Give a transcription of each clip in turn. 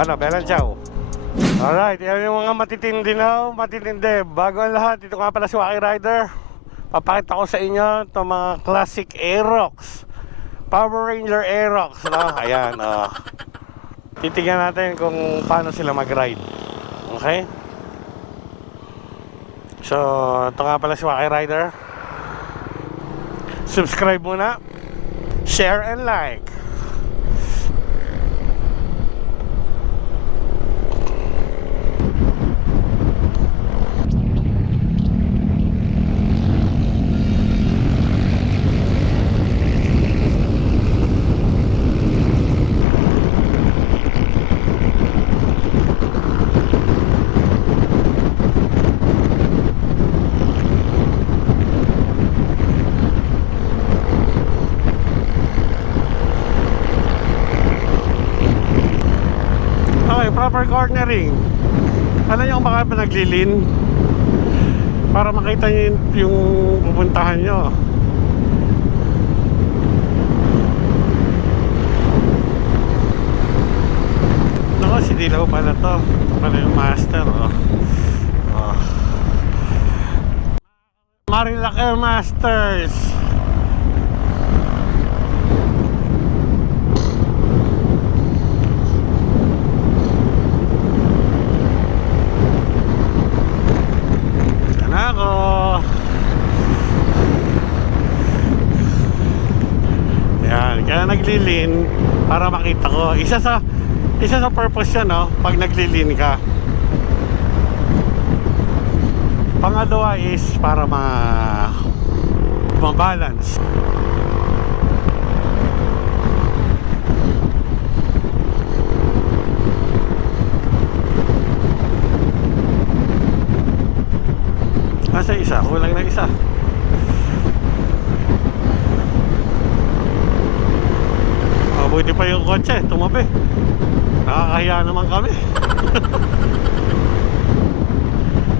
Ano, Belan Chow. Alright, yan yung mga matitindi na, matitindi. Bago ang lahat, ito nga pala si Wacky Rider. Papakita ko sa inyo itong mga classic Aerox, Power Ranger Aerox, no? Ayan, titignan natin kung paano sila mag-ride. Okay? So, ito nga pala si Wacky Rider. Subscribe muna, share and like. Proper cornering. Alam nyo kung baka pa naglilin para makita nyo yung pupuntahan nyo. Ako, si Dilaw pala to. Ito pala yung master, oh. Oh. Marilaki Masters. Yan ako. Yan, kaya naglilin para makita ko. Isa sa purpose yan, no? Pag naglilin ka. Pangalawa is para ma-balance. Nasa isa, kulang na isa. Mabuti pa yung kotse, tumabi. Nakakahiya naman kami.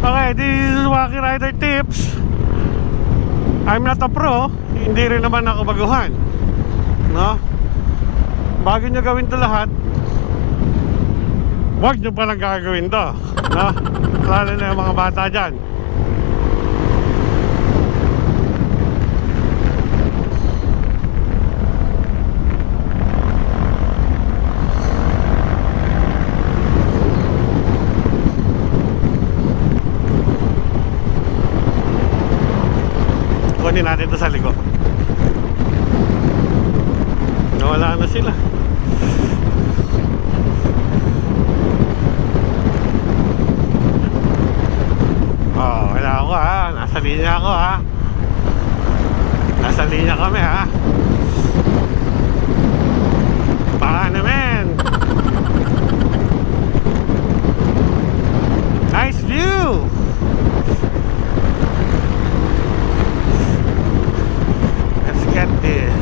Okay, this is Wacky Rider Tips. I'm not a pro. Hindi rin naman ako baguhan, no? Bago nyo gawin to lahat, huwag nyo palang gagawin to, no? Lalo na yung mga bata dyan. Kunin natin ito sa likod. Nawala na sila. Oh, wala ako ha. Nasa linya ako ha. Nasa linya kami ha. Paano men? Nice view. Get this.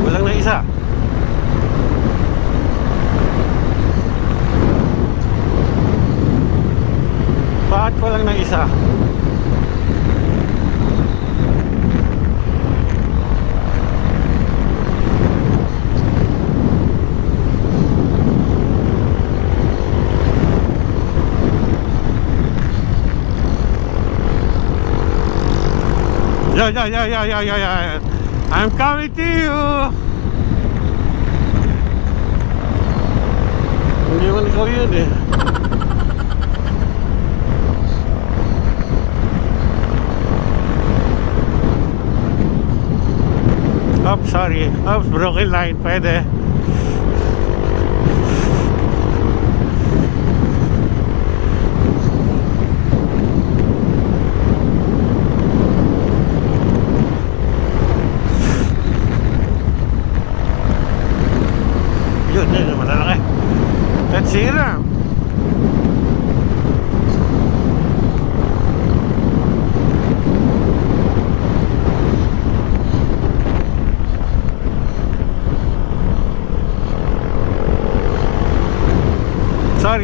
Kulang na isa. Bakit kulang na isa? Yeah. I'm coming to you. Hindi man ikaw yun eh. Oops, sorry. Oops, broken line. Pwede. Yun, malalaki. Let's see na.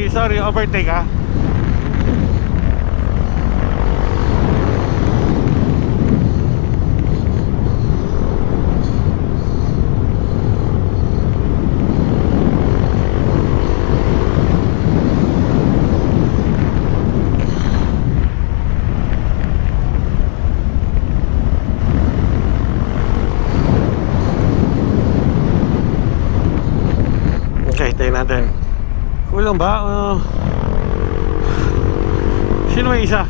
Sorry, overtake ah. Okay, tayo natin. Kulang ba? Sino may isa?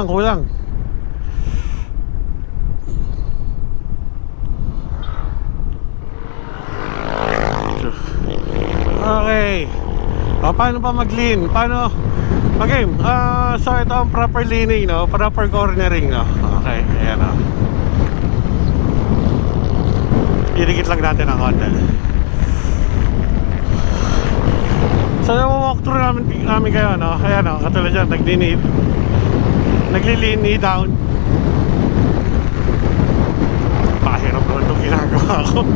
Kulang. Okay. Paano pa mag-lean? Paano? Okay. So ito ang proper leaning, no? Proper cornering, no? Okay. Ayan, no? Didikit lang natin ang konti. So walk through namin kayo, no? Ayan, no? Katulad dyan, nagli-lean knee down. Okay,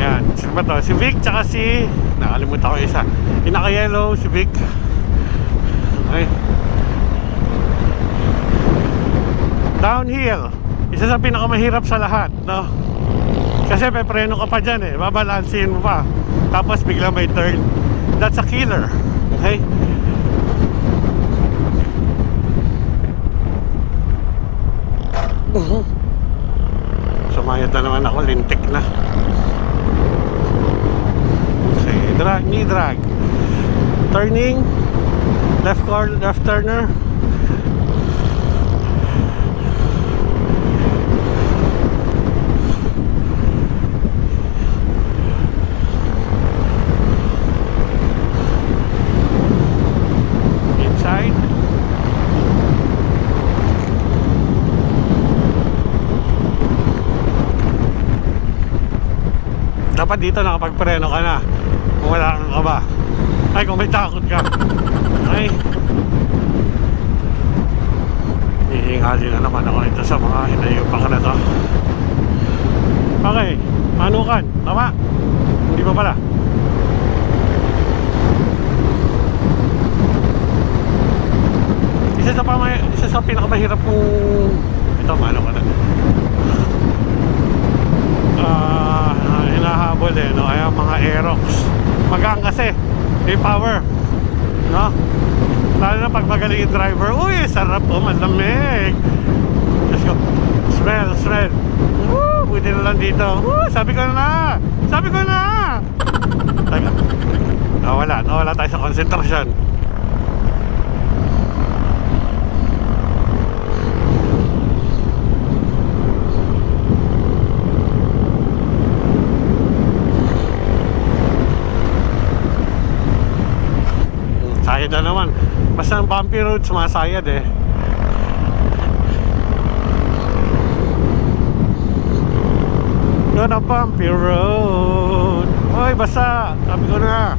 yan. Sino ba to? Si Vic tsaka si... Nakalimutan ko isa. Yung naka-yellow, si Vic. Okay. Downhill. Isa sa pinakamahirap sa lahat, no? Kasi may preno ka pa dyan eh. Babalansin mo pa. Tapos bigla may turn. That's a killer. Okay? Sumayad na naman ako. Lintik na. Okay. Drag. Knee drag. Turning. Left turner. Dapat dito nakapagpreno ka na kung wala kang kaba. Ay, kung may takot ka. Ay, hihingali na naman ako nito sa mga hinayupan ka na to. Okay, manukan. Tama? Hindi pa pala. Isa sa pinakamahirap kung ito, manukan na. Hinahabol eh, no? Ay, mga Aerox magaan kasi, may power, no? Lalo na pag magaling yung driver. Uy, sarap po, malamig. Let's go. Smell. Buti na lang dito. Sabi ko na. Teka, nawala tayo sa konsentrasyon. Sayad na naman. Basta ang bumpy road, sumasayad eh. Yun ang bumpy road. Hoy, basta. Sabi ko na.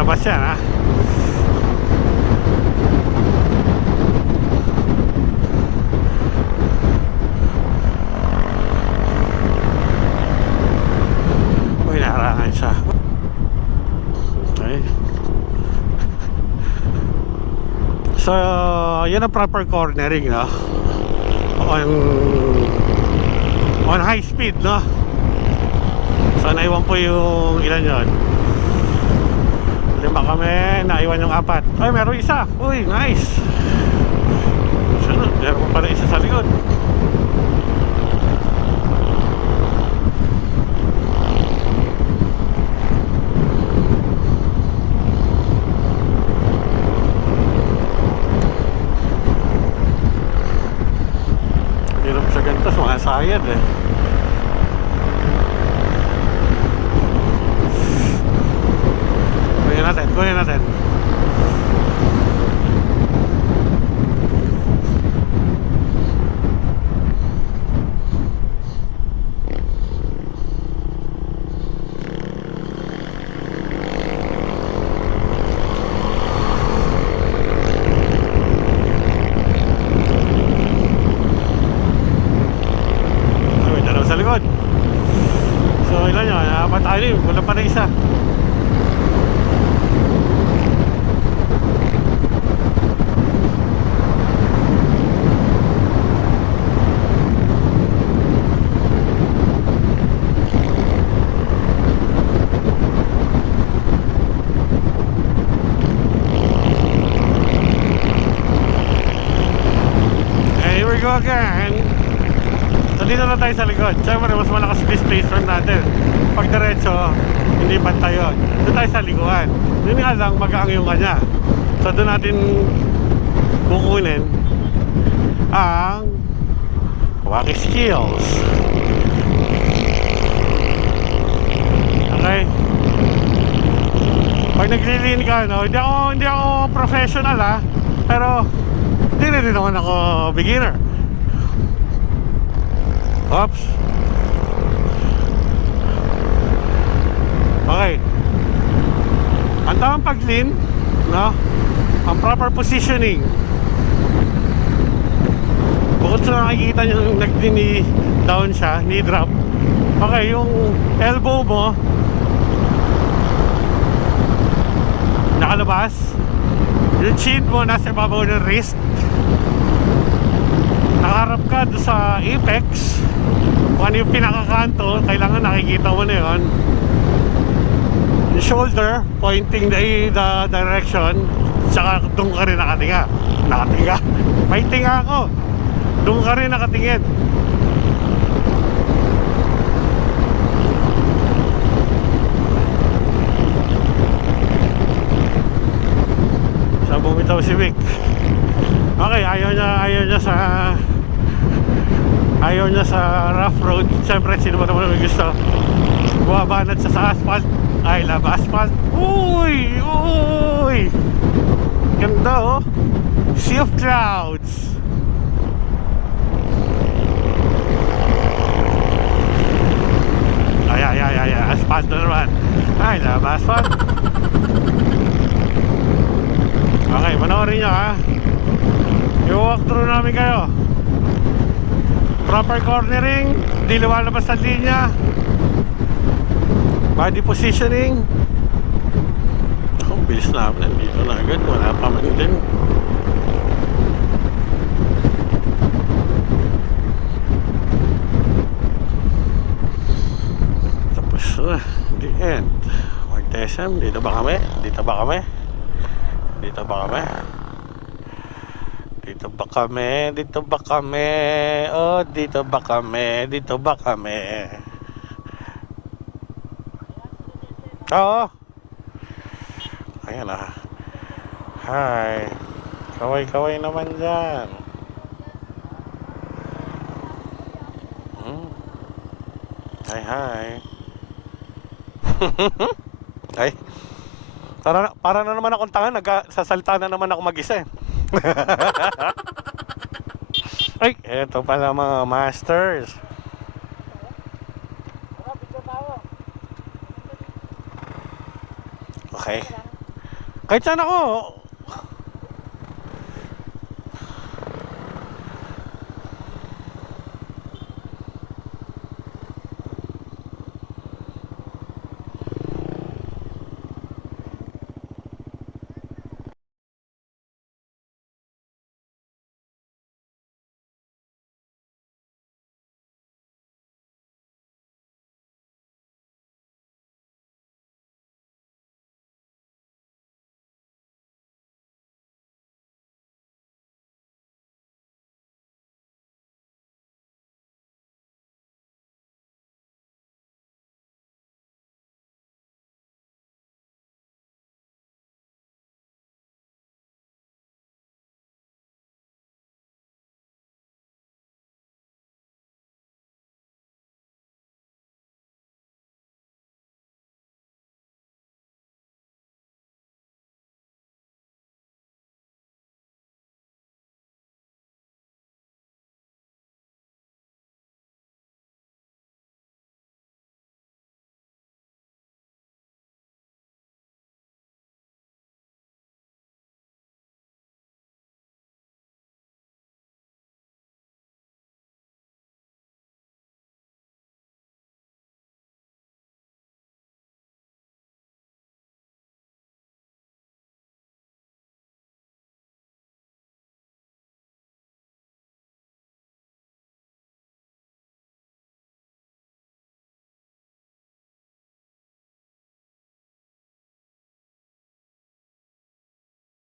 Labas yan, ha? Uy, naharangan siya. Okay. So, yun ang proper cornering, no? On high speed, no? So, naiwan po yung ilan yun. 5 kami, naiwan yung 4. Ay, meron isa. Uy, nice. Sunod, meron pa rin isa sa likod. Hirap sa ganito, sumasayad eh. Kunin natin. Ay, dalawa sa likod. So, ilan yun? 4 tayo. Wala pa na isa. Go again. So dito na tayo sa likod. Siyempre mas malakas displacement natin. Pag diretso, hindi bantay yun. Doon tayo sa likuan. Yun nga lang, magaang yung kanya. So doon natin kukunin ang Wacky skills. Okay. Pag naglilin ka, no, hindi ako professional, ha. Pero Hindi na rin naman ako beginner. Oops. Okay. Ang tamang pag-lean, no? Ang proper positioning. Bukod sa nakikita nyo nag-knee down siya, knee drop. Okay, yung elbow mo nakalabas. Yung chin mo nasa ibabaw ng wrist. Nakaharap ka doon sa apex. Kung ano yung pinakakanto, kailangan nakikita mo na yun. Yung shoulder pointing the direction. Tsaka doon ka rin nakatinga. May tinga ako. Doon ka rin nakatingin. So bumitaw si Vic. Okay, ayaw niya sa rough road. Siyempre, sino ba naman may gusto bumabanat sa asphalt? I love asphalt. Uy! Ganda oh. Sea of clouds. Ay, asphalt na naman. I love asphalt. Okay, panoorin nyo ha. I-walk through namin kayo. Proper cornering, di lumalabas sa linya. Body positioning. Ang bilis namin, nandito na agad. Wala pa man din. Tapos na, the end. Mag-TSM, dito ba kami? Dito ba kami? Oh, dito ba kami? Oo. Ayan na. Hi. Kaway naman dyan. Hi. Ay. Para na naman akong tanga, nagsasalta na naman ako mag-isa eh. Ay, eto pala mga masters. Okay. Kahit saan ako,